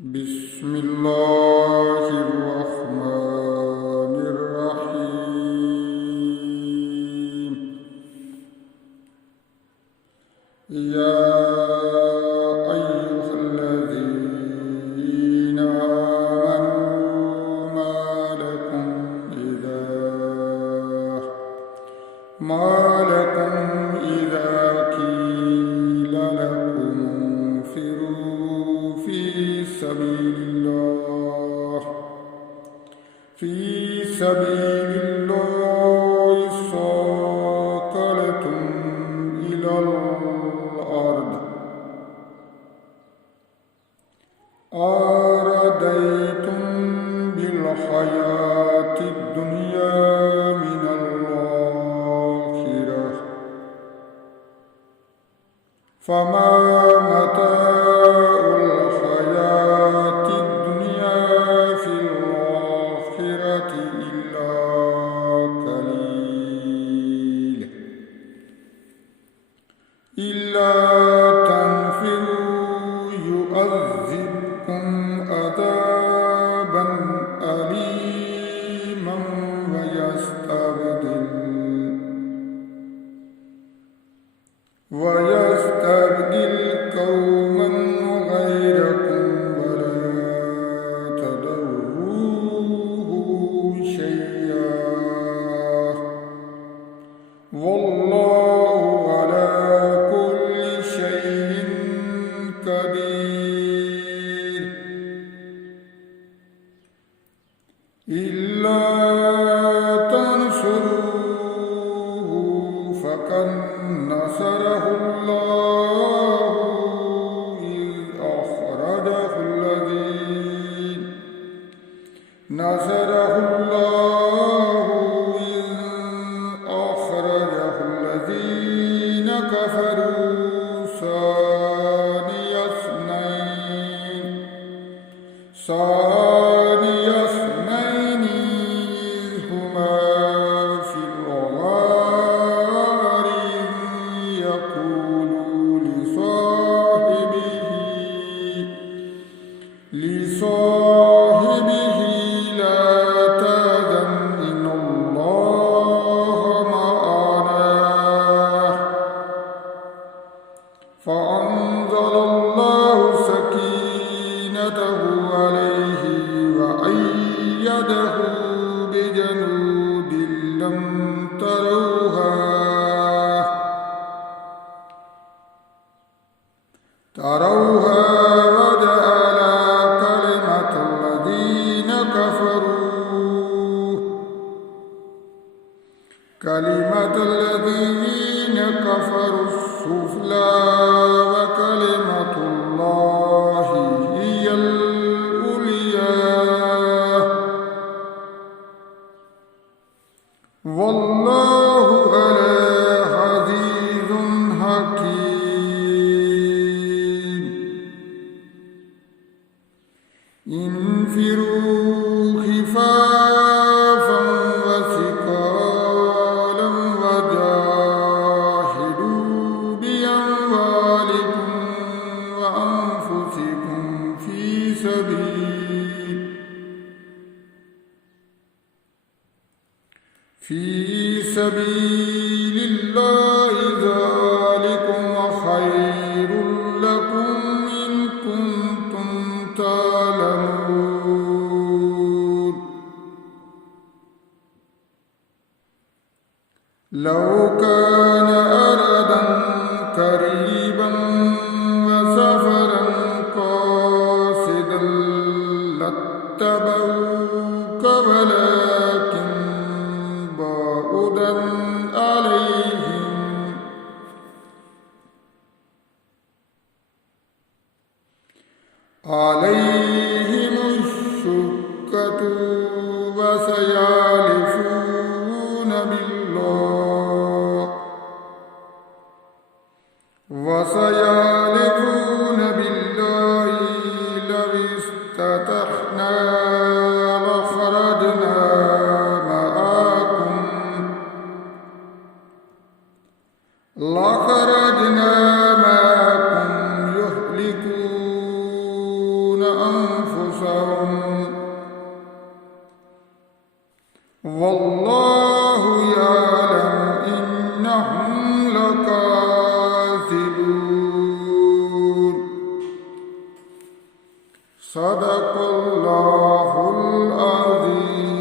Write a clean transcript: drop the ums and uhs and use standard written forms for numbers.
بسم الله الرحمن الرحيم. يا أيها الذين آمنوا ما لكم إذا قيل لكم انفروا في سبيل الله اثاقلتم إلى الأرض أرضيتم بالحياة الدنيا من الآخرة فما متاع الحياة الدنيا في الآخرة إلا قليل إلا تنفروا يعذبكم عذابا أليما ويستبدل قوما غيركم ولا تضروه شيئا والله على كل شيء قدير إلا تنصروه فقد نصره الله إذ أخرجه الذين كفروا ثاني اثنين إذ هما في الغار إذ يقول لصاحبه لا تحزن إن الله معنا فأنزل الله سكينته عليه وأيده بجنود لم تروها وجعل كلمة الذين كفروا السفلى وكلمة الله هي العليا والله عزيز حكيم. انفروا خفافا وثقالا وجاهدوا بأموالكم وأنفسكم في سبيل الله ذلكم خير لكم إن كنتم تعلمون. لو كان أرضا قريبا وسفرا قاصدا لاتبعوك ولكن بعدا عليهم الشقة وسيحلفون بالله لو استطعنا لخرجنا معكم يهلكون أنفسهم والله يعلم إنهم لكاذبون صدق الله العظيم.